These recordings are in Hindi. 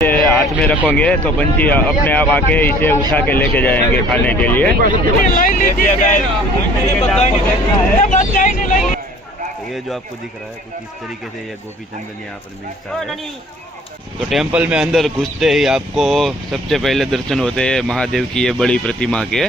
हाथ में रखोगे तो पंछी अपने आप आके इसे उठा के लेके जाएंगे खाने के लिए। तो ये जो आपको दिख रहा है कुछ इस तरीके से ये गोपी चंदन यहाँ पर मिलता है। तो टेम्पल में अंदर घुसते ही आपको सबसे पहले दर्शन होते हैं महादेव की ये बड़ी प्रतिमा के।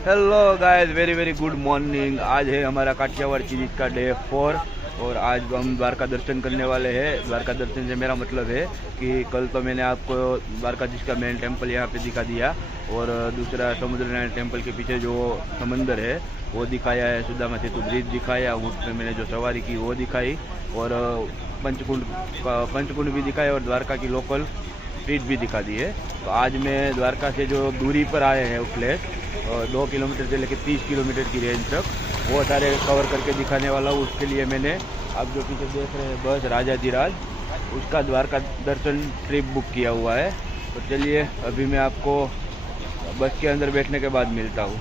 Hello guys, very very good morning. आज है हमारा काठियावाड़ सीरीज का डे 4 और आज हम द्वारका दर्शन करने वाले हैं। द्वारका दर्शन से मेरा मतलब है कि कल तो मैंने आपको द्वारकाधीश का मेन टेम्पल यहाँ पे दिखा दिया और दूसरा समुद्र नारायण टेम्पल के पीछे जो समंदर है वो दिखाया है, सुदामा सेतु ब्रिज दिखाया, उसमें मैंने जो सवारी की वो दिखाई और पंचकुंड भी दिखाया और द्वारका की लोकल स्ट्रीट भी दिखा दी है। तो आज मैं द्वारका से जो दूरी पर आए हैं प्लेस 2 किलोमीटर से लेकर 30 किलोमीटर की रेंज तक वो सारे कवर करके दिखाने वाला हूँ। उसके लिए मैंने आप जो पीछे देख रहे हैं बस राजाधिराज उसका द्वारका दर्शन ट्रिप बुक किया हुआ है। तो चलिए अभी मैं आपको बस के अंदर बैठने के बाद मिलता हूँ।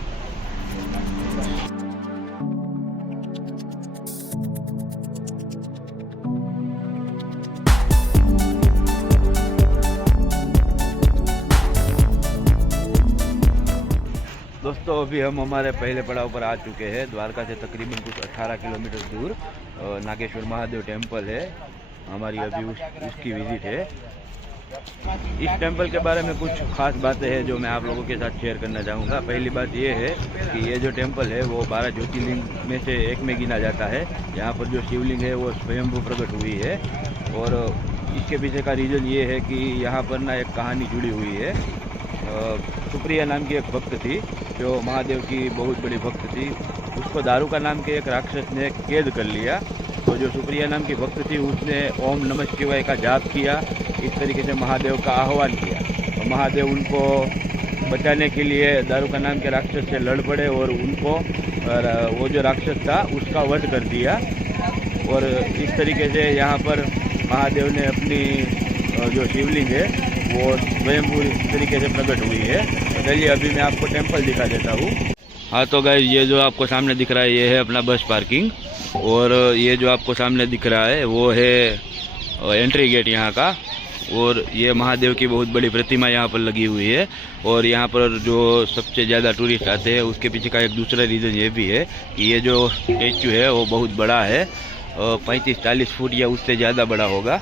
दोस्तों अभी हम हमारे पहले पड़ाव पर आ चुके हैं। द्वारका से तकरीबन कुछ 18 किलोमीटर दूर नागेश्वर महादेव टेम्पल है, हमारी अभी उसकी विजिट है। इस टेम्पल के बारे में कुछ खास बातें हैं जो मैं आप लोगों के साथ शेयर करना चाहूँगा। पहली बात ये है कि ये जो टेम्पल है वो 12 ज्योतिर्लिंग में से एक में गिना जाता है। यहाँ पर जो शिवलिंग है वो स्वयंभू प्रकट हुई है और इसके पीछे का रीज़न ये है कि यहाँ पर ना एक कहानी जुड़ी हुई है। सुप्रिया नाम की एक भक्त थी जो महादेव की बहुत बड़ी भक्त थी। उसको दारूका नाम के एक राक्षस ने कैद कर लिया। तो जो सुप्रिया नाम की भक्त थी उसने ओम नमः शिवाय का जाप किया, इस तरीके से महादेव का आह्वान किया। तो महादेव उनको बचाने के लिए दारूका नाम के राक्षस से लड़ पड़े और उनको वो जो राक्षस था उसका वध कर दिया। और इस तरीके से यहाँ पर महादेव ने अपनी जो शिवलिंग है वो स्वयं पूरी तरीके से प्रकट हुई है। तो चलिए अभी मैं आपको टेम्पल दिखा देता हूँ। हाँ तो गाइस ये जो आपको सामने दिख रहा है ये है अपना बस पार्किंग और ये जो आपको सामने दिख रहा है वो है एंट्री गेट यहाँ का। और ये महादेव की बहुत बड़ी प्रतिमा यहाँ पर लगी हुई है और यहाँ पर जो सबसे ज़्यादा टूरिस्ट आते हैं उसके पीछे का एक दूसरा रीज़न ये भी है कि ये जो स्टैचू है वो बहुत बड़ा है, 35-40 फुट या उससे ज़्यादा बड़ा होगा।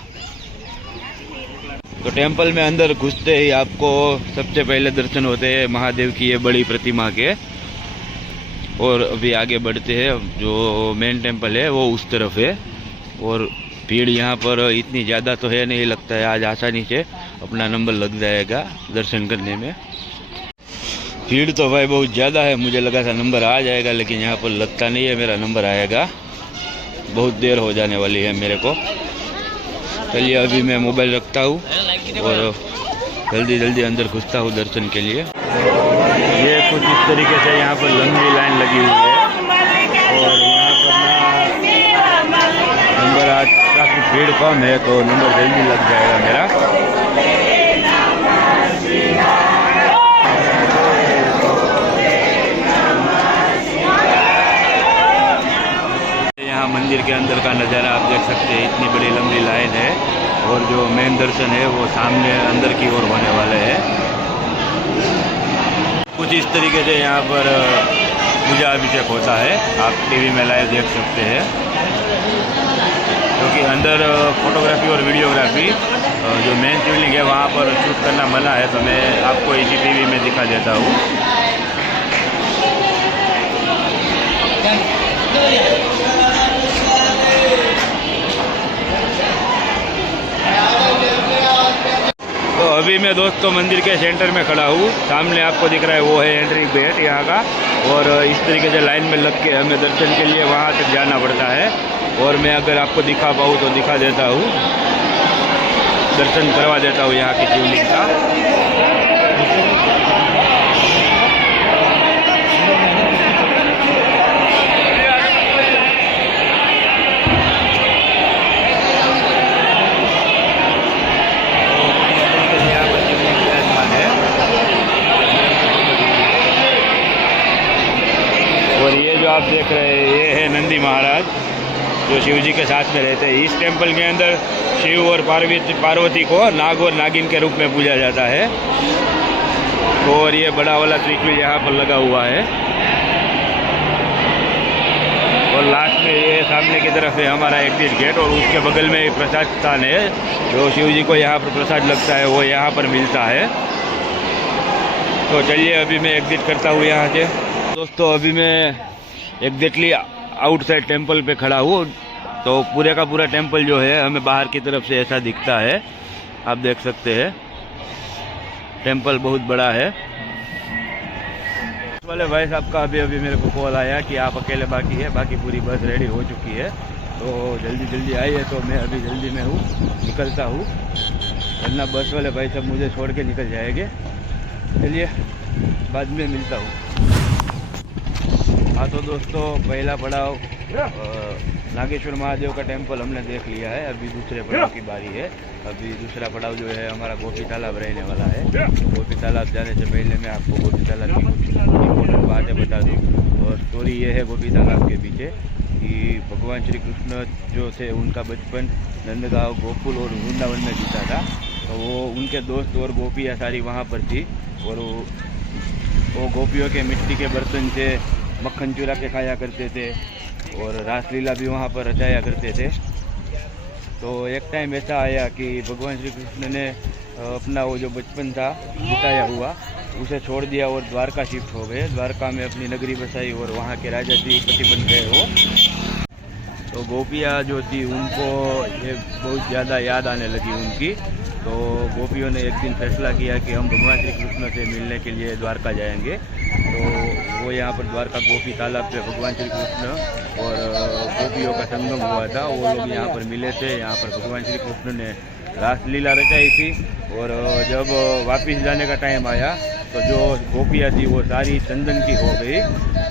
तो टेम्पल में अंदर घुसते ही आपको सबसे पहले दर्शन होते हैं महादेव की ये बड़ी प्रतिमा के। और अभी आगे बढ़ते हैं, जो मेन टेम्पल है वो उस तरफ है और भीड़ यहाँ पर इतनी ज़्यादा तो है नहीं, लगता है आज आसानी से अपना नंबर लग जाएगा दर्शन करने में। भीड़ तो भाई बहुत ज़्यादा है, मुझे लगा था नंबर आ जाएगा लेकिन यहाँ पर लगता नहीं है मेरा नंबर आएगा, बहुत देर हो जाने वाली है मेरे को। चलिए अभी मैं मोबाइल रखता हूँ और जल्दी जल्दी अंदर घुसता हूँ दर्शन के लिए। ये कुछ इस तरीके से यहाँ पर लंबी लाइन लगी हुई है और यहाँ पर ना नंबर आज काफ़ी भीड़ कम है तो नंबर जल्दी लग जाएगा मेरा। यहाँ मंदिर के अंदर का नज़ारा आप देख सकते हैं, इतनी बड़ी लंबी लाइन है और जो मेन दर्शन है वो सामने अंदर की ओर होने वाले हैं। कुछ इस तरीके से यहाँ पर पूजा अभिषेक होता है, आप टीवी में लाइव देख सकते हैं। क्योंकि अंदर फोटोग्राफी और वीडियोग्राफी जो मेन शिवलिंग है वहाँ पर शूट करना मना है, तो मैं आपको इसी टीवी में दिखा देता हूँ। तो अभी मैं दोस्तों मंदिर के सेंटर में खड़ा हूँ, सामने आपको दिख रहा है वो है एंट्री गेट यहाँ का और इस तरीके से लाइन में लग के हमें दर्शन के लिए वहाँ तक जाना पड़ता है। और मैं अगर आपको दिखा पाऊँ तो दिखा देता हूँ, दर्शन करवा देता हूँ यहाँ की शिवलिंग का। देख रहे हैं ये है नंदी महाराज जो शिव जी के साथ में रहते हैं। इस टेंपल के अंदर शिव और पार्वती को नाग और नागिन के रूप में पूजा जाता है। और ये बड़ा वाला त्रिशूल यहाँ पर लगा हुआ है। और लास्ट में ये सामने की तरफ है हमारा एग्जिट गेट और उसके बगल में प्रसाद स्थान है। जो शिव जी को यहाँ पर प्रसाद लगता है वो यहाँ पर मिलता है। तो चलिए अभी मैं एग्जिट करता हूँ यहाँ से। दोस्तों अभी मैं एग्जैक्टली आउटसाइड टेंपल पे खड़ा हूँ। तो पूरे का पूरा टेंपल जो है हमें बाहर की तरफ से ऐसा दिखता है। आप देख सकते हैं टेंपल बहुत बड़ा है। वाले भाई साहब का अभी मेरे को कॉल आया कि आप अकेले बाकी है, बाकी पूरी बस रेडी हो चुकी है तो जल्दी आइए। तो मैं अभी जल्दी में हूँ, निकलता हूँ वरना बस वाले भाई साहब मुझे छोड़ के निकल जाएंगे। चलिए बाद में मिलता हूँ। हाँ तो दोस्तों पहला पड़ाव नागेश्वर महादेव का टेंपल हमने देख लिया है। अभी दूसरे पड़ाव की बारी है। अभी दूसरा पड़ाव जो है हमारा गोपी तालाब रहने वाला है। गोपी तालाब जाने से पहले मैं आपको गोपी तालाब की कुछ इम्पोर्टेंट बातें बता दूँ। और स्टोरी ये है गोपी तालाब के पीछे कि भगवान श्री कृष्ण जो थे उनका बचपन नंदगांव, गोकुल और वृंदावन में बीता था। तो वो उनके दोस्त और गोपियाँ सारी वहाँ पर थी और वो गोपियों के मिट्टी के बर्तन से मक्खन चुरा के खाया करते थे और रासलीला भी वहाँ पर रचाया करते थे। तो एक टाइम ऐसा आया कि भगवान श्री कृष्ण ने अपना वो जो बचपन था बिताया हुआ उसे छोड़ दिया और द्वारका शिफ्ट हो गए। द्वारका में अपनी नगरी बसाई और वहाँ के राजा जी पति बन गए वो। तो गोपियाँ जो थी उनको ये बहुत ज़्यादा याद आने लगी उनकी। तो गोपियों ने एक दिन फैसला किया कि हम भगवान श्री कृष्ण से मिलने के लिए द्वारका जाएंगे। तो वो यहाँ पर द्वारका गोपी तालाब पे भगवान श्री कृष्ण और गोपियों का संगम हुआ था। वो लोग यहाँ पर मिले थे। यहाँ पर भगवान श्री कृष्ण ने रासलीला रचाई थी और जब वापस जाने का टाइम आया तो जो गोपियाँ थी वो सारी चंदन की हो गई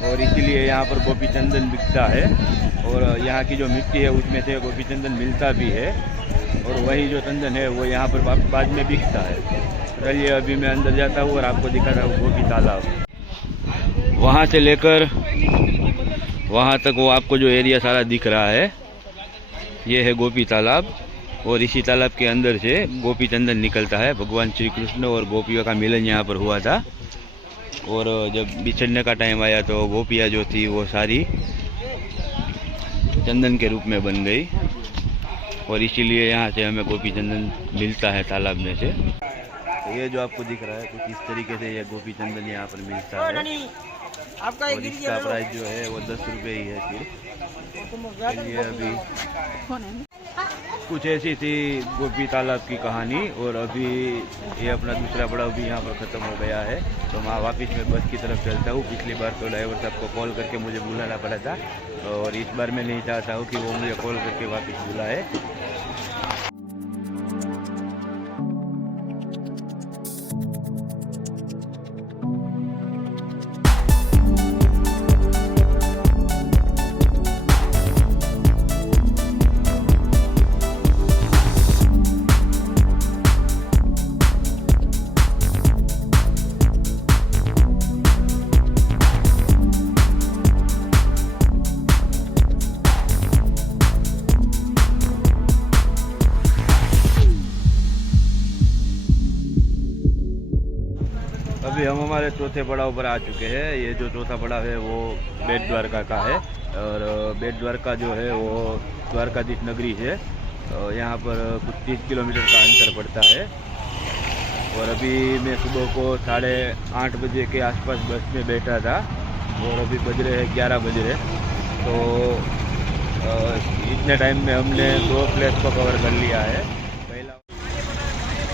और इसीलिए यहाँ पर गोपी चंदन बिकता है। और यहाँ की जो मिट्टी है उसमें से गोपी चंदन मिलता भी है और वही जो चंदन है वो यहाँ पर बाद में बिकता है। चलिए अभी मैं अंदर जाता हूँ और आपको दिखाता हूँ गोपी तालाब। वहाँ से लेकर वहाँ तक वो आपको जो एरिया सारा दिख रहा है ये है गोपी तालाब। और इसी तालाब के अंदर से गोपी चंदन निकलता है। भगवान श्री कृष्ण और गोपियों का मिलन यहाँ पर हुआ था और जब बिछड़ने का टाइम आया तो गोपियाँ जो थी वो सारी चंदन के रूप में बन गई और इसीलिए यहाँ से हमें गोपी चंदन मिलता है तालाब में से। तो ये जो आपको दिख रहा है कुछ इस तरीके से ये गोपी चंदन यहाँ पर मिलता है। और इसका प्राइस जो है वो 10 रुपये ही है सिर्फ। चलिए अभी कुछ ऐसी थी गोपी तालाब की कहानी। और अभी ये अपना दूसरा पड़ाव भी यहाँ पर ख़त्म हो गया है। तो मैं वापस में बस की तरफ चलता हूँ। पिछली बार तो ड्राइवर साहब को कॉल करके मुझे बुलाना पड़ा था और इस बार मैं नहीं चाहता हूँ कि वो मुझे कॉल करके वापस बुलाए। अभी हम हमारे चौथे पड़ाव पर आ चुके हैं। ये जो चौथा पड़ाव है वो बेट द्वारका का है और बेट द्वारका जो है वो द्वारकाधीश नगरी है। यहाँ पर कुछ 30 किलोमीटर का अंतर पड़ता है। और अभी मैं सुबह को 8:30 बजे के आसपास बस में बैठा था और अभी बज रहे हैं 11 बज रहे। तो इतने टाइम में हमने 2 प्लेस को कवर कर लिया है।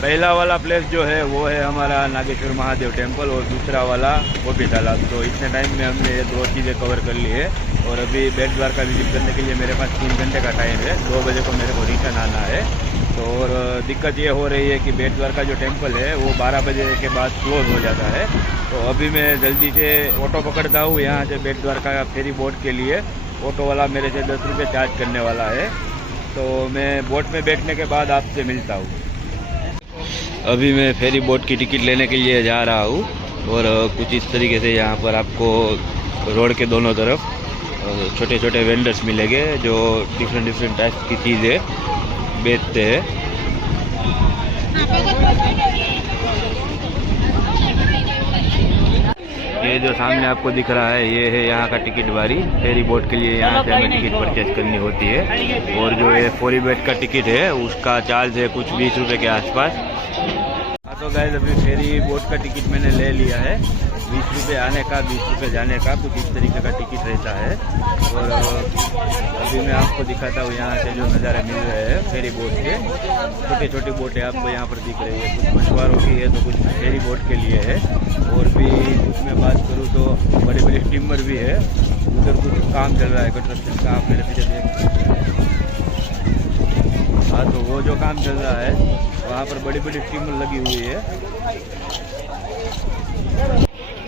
पहला वाला प्लेस जो है वो है हमारा नागेश्वर महादेव टेम्पल और दूसरा वाला गोपी तालाब। तो इतने टाइम में हमने ये 2 चीज़ें कवर कर ली है। और अभी बेट द्वारका विजिट करने के लिए मेरे पास 3 घंटे का टाइम है। 2 बजे को मेरे को रिटर्न आना है। तो और दिक्कत ये हो रही है कि बेट द्वारका जो टेम्पल है वो 12 बजे के बाद क्लोज हो जाता है। तो अभी मैं जल्दी से ऑटो पकड़ता हूँ यहाँ से बेट द्वारका फेरी बोट के लिए। ऑटो वाला मेरे से 10 रुपये चार्ज करने वाला है। तो मैं बोट में बैठने के बाद आपसे मिलता हूँ। अभी मैं फेरी बोट की टिकट लेने के लिए जा रहा हूँ और कुछ इस तरीके से यहाँ पर आपको रोड के दोनों तरफ छोटे छोटे वेंडर्स मिलेंगे जो डिफरेंट टाइप की चीज़ें बेचते हैं। ये जो सामने आपको दिख रहा है ये है यहाँ का टिकट बारी। फेरी बोट के लिए यहाँ से हमें टिकट परचेज करनी होती है और जो ये 4 बेड का टिकट है उसका चार्ज है कुछ 20 रुपये के आसपास। तो गाइस अभी फेरी बोट का टिकट मैंने ले लिया है, 20 रुपये आने का 20 रुपये जाने का, कुछ इस तरीके का टिकट रहता है। और अभी मैं आपको दिखाता हूँ यहाँ से जो नज़ारे मिल रहे हैं फेरी बोट के। छोटी छोटी बोटें आपको यहाँ पर दिख रही है, कुछ मछुआरों की है तो कुछ फेरी बोट के लिए है। और भी कुछ मैं बात करूँ तो बड़े बड़े स्टीमर भी है, उधर कुछ काम चल रहा है कंस्ट्रक्शन का, आप मेरे पीछे देख सकते हैं। हाँ तो वो जो काम चल रहा है वहाँ पर बड़ी बड़ी स्टीमर लगी हुई है।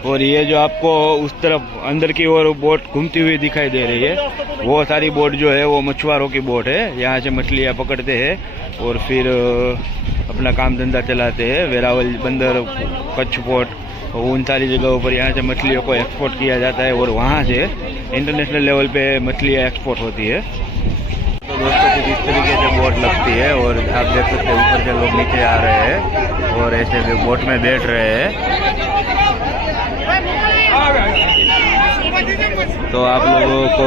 और ये जो आपको उस तरफ अंदर की ओर बोट घूमती हुई दिखाई दे रही है वो सारी बोट जो है वो मछुआरों की बोट है। यहाँ से मछलियाँ पकड़ते हैं और फिर अपना काम धंधा चलाते हैं। वेरावल, बंदर, कच्छ पोर्ट, उन सारी जगहों पर यहाँ से मछलियों को एक्सपोर्ट किया जाता है और वहाँ से इंटरनेशनल लेवल पे मछलियाँ एक्सपोर्ट होती है। तो दोस्तों कुछ इस तरीके से बोट लगती है और आप देख सकते हैं ऊपर से लोग नीचे आ रहे हैं और ऐसे बोट में बैठ रहे हैं। तो आप लोगों को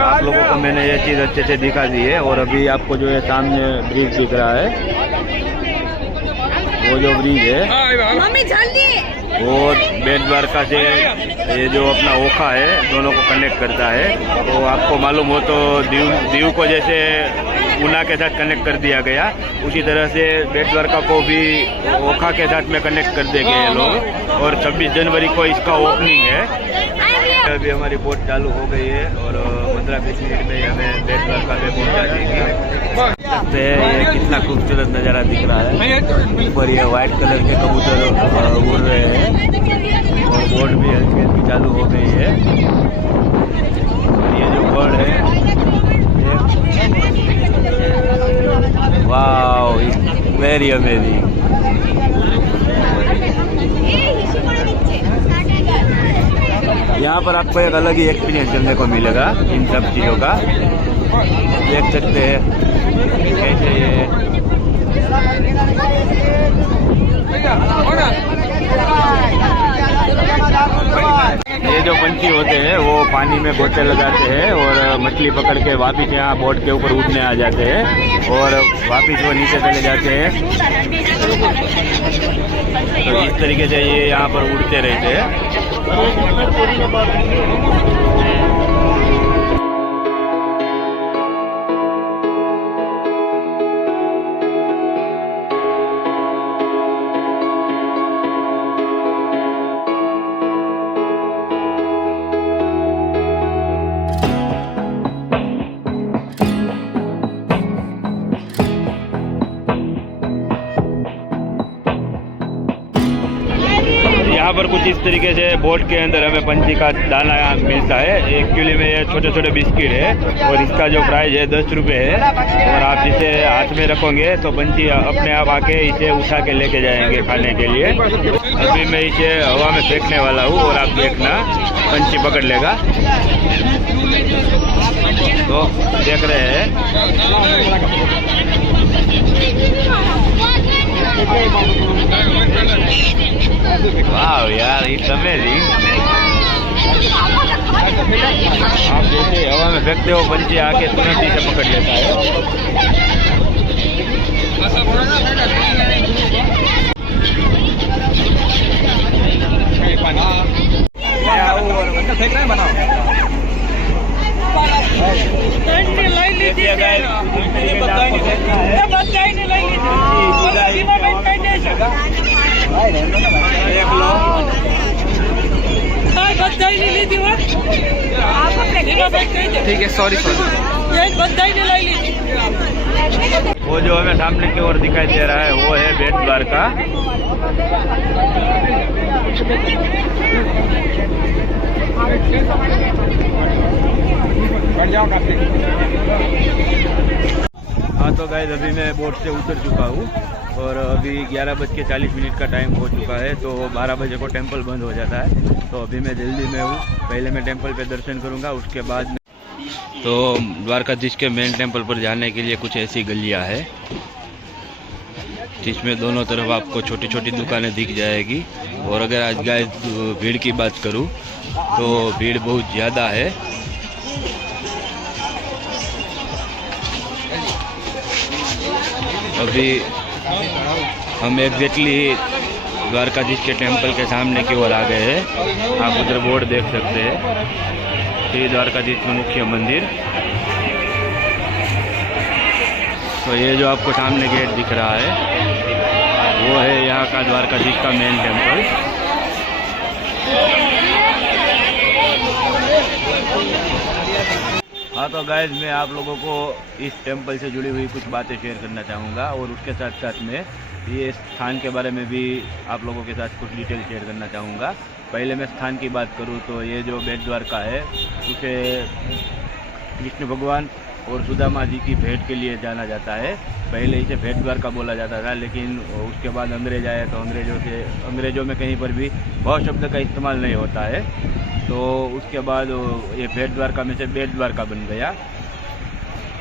आप लोगों को मैंने ये चीज़ अच्छे से दिखा दी है। और अभी आपको जो है सामने ब्रिज दिख रहा है, वो जो ब्रिज है वो बेट द्वारका से ये जो अपना ओखा है दोनों को कनेक्ट करता है। तो आपको मालूम हो तो दीव को जैसे ऊना के साथ कनेक्ट कर दिया गया, उसी तरह से बेट द्वारका को भी ओखा के साथ में कनेक्ट कर देंगे ये लोग। और 26 जनवरी को इसका ओपनिंग है। अभी हमारी बोट चालू हो गई है और 15-20 मिनट में हमें बेट द्वारका पे पहुंचा देगी। सकते हैं ये कितना खूबसूरत नज़ारा दिख रहा है। ऊपर ये वाइट कलर के कबूतर उड़ रहे हैं और बोट भी हल्की हल्की चालू हो गई है। और ये जो बर्ड है, वाओ, वेरी अमेजिंग। यहाँ पर आपको एक अलग ही एक्सपीरियंस करने को मिलेगा इन सब चीज़ों का। देख सकते हैं कैसे ये जो पंछी होते हैं वो पानी में गोते लगाते हैं और मछली पकड़ के वापिस यहाँ बोट के ऊपर उड़ने आ जाते हैं और वापिस वो नीचे चले जाते हैं। तो इस तरीके से ये यहाँ पर उड़ते रहते हैं। यहाँ पर कुछ इस तरीके से बोट के अंदर हमें पंछी का दाना मिलता है। एक किलो में ये छोटे छोटे बिस्किट है और इसका जो प्राइस है 10 रुपये है। और आप इसे हाथ में रखोगे तो पंछी अपने आप आके इसे उठा के लेके जाएंगे खाने के लिए। अभी मैं इसे हवा में फेंकने वाला हूँ और आप देखना पंछी पकड़ लेगा। तो देख रहे हैं वाह यार, इट्स अमेजिंग। आप जैसे हवा में फेंकते हो पंछी आके तुरंत ही से पकड़ लेता है। ठीक है, सॉरी। वो जो हमें सामने की ओर दिखाई दे रहा है वो है बेट द्वारका। हाँ तो गाइस अभी मैं बोट से उतर चुका हूँ और अभी 11:40 का टाइम हो चुका है। तो 12 बजे को टेंपल बंद हो जाता है। तो अभी मैं जल्दी में हूँ, पहले मैं टेंपल पे दर्शन करूँगा, उसके बाद तो द्वारकाधीश के मेन टेंपल पर जाने के लिए कुछ ऐसी गलियाँ है जिसमें दोनों तरफ आपको छोटी छोटी दुकानें दिख जाएगी। और अगर आज गाइस भीड़ की बात करूँ तो भीड़ बहुत ज़्यादा है। अभी हम एग्जैक्टली द्वारकाधीश के टेंपल के सामने की ओर आ गए हैं। आप उधर बोर्ड देख सकते हैं, श्री द्वारकाधीश का मुख्य मंदिर। तो ये जो आपको सामने गेट दिख रहा है वो है यहाँ का द्वारकाधीश का मेन टेंपल। हाँ तो गाइस मैं आप लोगों को इस टेंपल से जुड़ी हुई कुछ बातें शेयर करना चाहूँगा और उसके साथ साथ में ये स्थान के बारे में भी आप लोगों के साथ कुछ डिटेल शेयर करना चाहूँगा। पहले मैं स्थान की बात करूँ तो ये जो बेट द्वारका है उसे कृष्ण भगवान और सुदामा जी की भेंट के लिए जाना जाता है। पहले इसे भेंट द्वारका बोला जाता था, लेकिन उसके बाद अंग्रेज आए तो अंग्रेज़ों में कहीं पर भी भाव शब्द का इस्तेमाल नहीं होता है। तो उसके बाद ये भेंट द्वारका में से बेट द्वारका बन गया।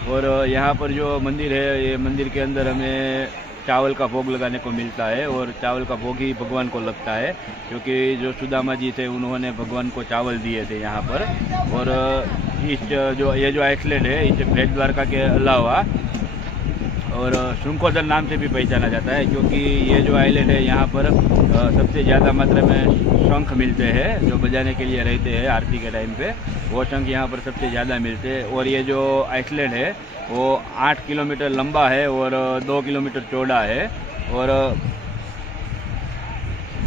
और यहाँ पर जो मंदिर है, ये मंदिर के अंदर हमें चावल का भोग लगाने को मिलता है और चावल का भोग ही भगवान को लगता है, क्योंकि जो सुदामा जी थे उन्होंने भगवान को चावल दिए थे यहाँ पर। और ये जो आइसलैंड है इसे भेंट द्वारका के अलावा और शृंखोदर नाम से भी पहचाना जाता है, क्योंकि ये जो आइलैंड है यहाँ पर सबसे ज़्यादा मात्रा में शंख मिलते हैं जो बजाने के लिए रहते हैं आरती के टाइम पे। वो शंख यहाँ पर सबसे ज़्यादा मिलते हैं। और ये जो आइसलैंड है वो 8 किलोमीटर लंबा है और 2 किलोमीटर चौड़ा है। और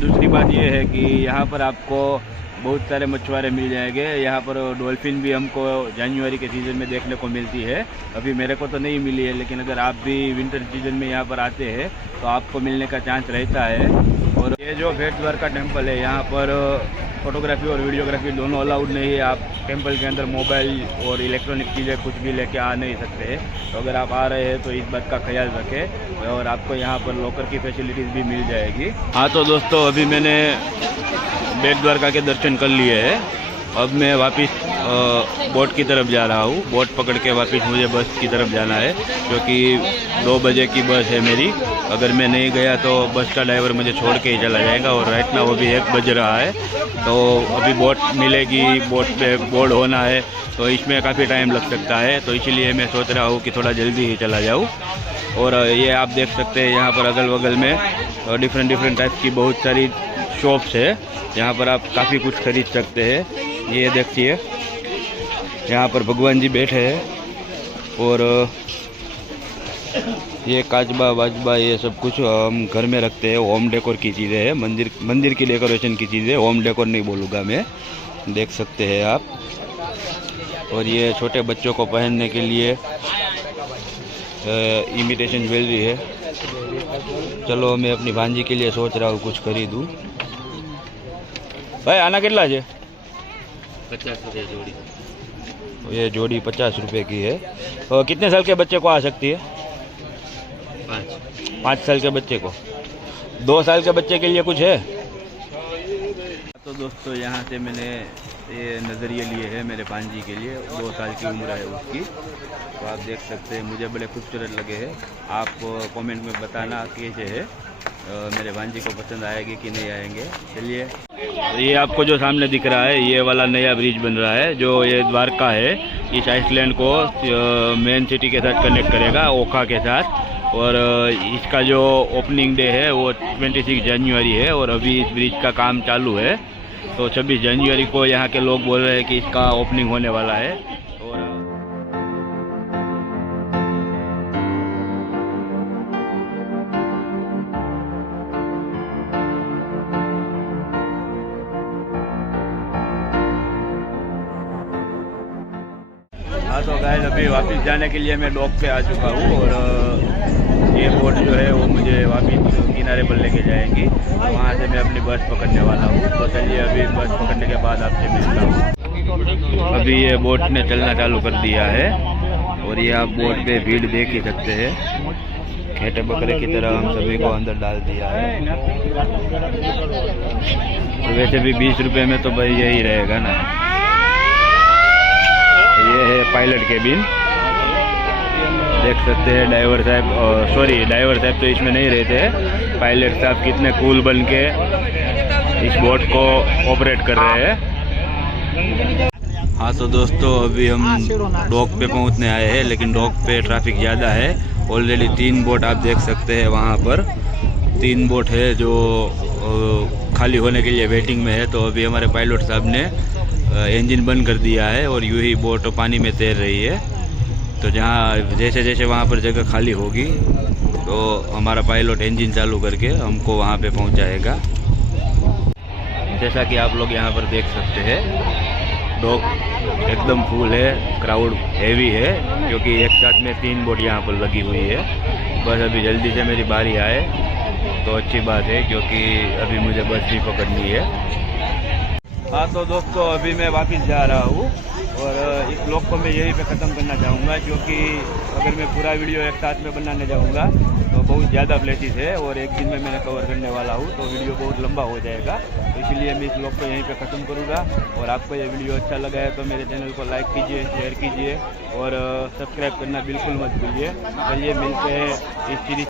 दूसरी बात ये है कि यहाँ पर आपको बहुत सारे मछुआरे मिल जाएंगे। यहाँ पर डॉल्फिन भी हमको जनवरी के सीज़न में देखने को मिलती है। अभी मेरे को तो नहीं मिली है, लेकिन अगर आप भी विंटर सीजन में यहाँ पर आते हैं तो आपको मिलने का चांस रहता है। और ये जो भेंट द्वारका टेंपल है यहाँ पर फोटोग्राफी और वीडियोग्राफी दोनों अलाउड नहीं है। आप टेंपल के अंदर मोबाइल और इलेक्ट्रॉनिक चीज़ें कुछ भी लेके आ नहीं सकते। तो अगर आप आ रहे हैं तो इस बात का ख्याल रखें और आपको यहाँ पर लॉकर की फैसिलिटीज़ भी मिल जाएगी। हाँ तो दोस्तों अभी मैंने बेट द्वारका के दर्शन कर लिए हैं। अब मैं वापस बोट की तरफ जा रहा हूँ। बोट पकड़ के वापस मुझे बस की तरफ जाना है, क्योंकि 2 बजे की बस है मेरी। अगर मैं नहीं गया तो बस का ड्राइवर मुझे छोड़ के ही चला जाएगा और राइट ना वो भी 1 बज रहा है। तो अभी बोट मिलेगी, बोट पे बोर्ड होना है, तो इसमें काफ़ी टाइम लग सकता है। तो इसीलिए मैं सोच रहा हूँ कि थोड़ा जल्दी ही चला जाऊँ। और ये आप देख सकते हैं यहाँ पर अगल बगल में डिफरेंट टाइप की बहुत सारी शॉप्स है। यहाँ पर आप काफ़ी कुछ खरीद सकते हैं। ये देखिए यहाँ पर भगवान जी बैठे हैं और ये काचबा वाजबा ये सब कुछ हम घर में रखते हैं। होम डेकोर की चीज़ें हैं, मंदिर की डेकोरेशन की चीज़ें। होम डेकोर नहीं बोलूँगा मैं, देख सकते हैं आप। और ये छोटे बच्चों को पहनने के लिए इमिटेशन ज्वेलरी है। चलो मैं अपनी भांजी के लिए सोच रहा हूँ कुछ खरीदूँ। भाई आना कितना है? 50 रुपये जोड़ी। ये जोड़ी 50 रुपये की है। और कितने साल के बच्चे को आ सकती है? 5 साल के बच्चे को। 2 साल के बच्चे के लिए कुछ है? तो दोस्तों यहाँ से मैंने ये नज़रिए लिए हैं मेरे भांजी के लिए। 2 साल की उम्र है उसकी। तो आप देख सकते हैं, मुझे बड़े खूबसूरत लगे हैं। आप कमेंट में बताना कैसे है, मेरे भांजी को पसंद आएगी कि नहीं आएंगे। चलिए ये आपको जो सामने दिख रहा है ये वाला नया ब्रिज बन रहा है, जो ये द्वारका है इस आइसलैंड को मेन सिटी के साथ कनेक्ट करेगा, ओखा के साथ। और इसका जो ओपनिंग डे है वो 26 जनवरी है और अभी इस ब्रिज का काम चालू है। तो 26 जनवरी को यहाँ के लोग बोल रहे हैं कि इसका ओपनिंग होने वाला है। और हाँ तो गाइस अभी वापस जाने के लिए मैं डॉक पे आ चुका हूँ और ये बोट जो है वो मुझे वापस किनारे पर लेके जाएंगी। वहाँ से मैं अपनी बस पकड़ने वाला हूँ। तो चलिए अभी बस पकड़ने के बाद आपसे मिलता हूँ। अभी ये बोट ने चलना चालू कर दिया है और ये आप बोट पे भीड़ देख ही सकते हैं। खेटे बकरे की तरह हम सभी को अंदर डाल दिया है। तो वैसे भी 20 रुपये में तो भाई यही रहेगा ना। ये है पायलट केबिन, देख सकते हैं। ड्राइवर साहब, सॉरी ड्राइवर साहब तो इसमें नहीं रहते, पायलट साहब कितने कूल बन के इस बोट को ऑपरेट कर रहे हैं। हाँ तो दोस्तों, अभी हम डॉक पे पहुंचने आए हैं, लेकिन डॉक पे ट्रैफिक ज़्यादा है। ऑलरेडी 3 बोट आप देख सकते हैं वहाँ पर। 3 बोट है जो खाली होने के लिए वेटिंग में है। तो अभी हमारे पायलट साहब ने इंजन बंद कर दिया है और यूं ही बोट पानी में तैर रही है। तो जहाँ जैसे जैसे वहाँ पर जगह खाली होगी तो हमारा पायलट इंजन चालू करके हमको वहाँ पे पहुँचाएगा। जैसा कि आप लोग यहाँ पर देख सकते हैं, डॉक एकदम फुल है, क्राउड हेवी है, क्योंकि एक साथ में 3 बोट यहाँ पर लगी हुई है। बस अभी जल्दी से मेरी बारी आए तो अच्छी बात है, क्योंकि अभी मुझे बस भी पकड़नी है। हाँ तो दोस्तों, अभी मैं वापस जा रहा हूँ और इस ब्लॉग को मैं यहीं पे ख़त्म करना चाहूँगा, क्योंकि अगर मैं पूरा वीडियो एक साथ में बनाने जाऊँगा तो बहुत ज़्यादा प्लेसेस है और एक दिन में मैं कवर करने वाला हूँ, तो वीडियो बहुत लंबा हो जाएगा। तो इसलिए मैं इस ब्लॉग को यहीं पे ख़त्म करूँगा। और आपको ये वीडियो अच्छा लगा है तो मेरे चैनल को लाइक कीजिए, शेयर कीजिए और सब्सक्राइब करना बिल्कुल मत भूलिए। चलिए मिलते हैं इस सीरीज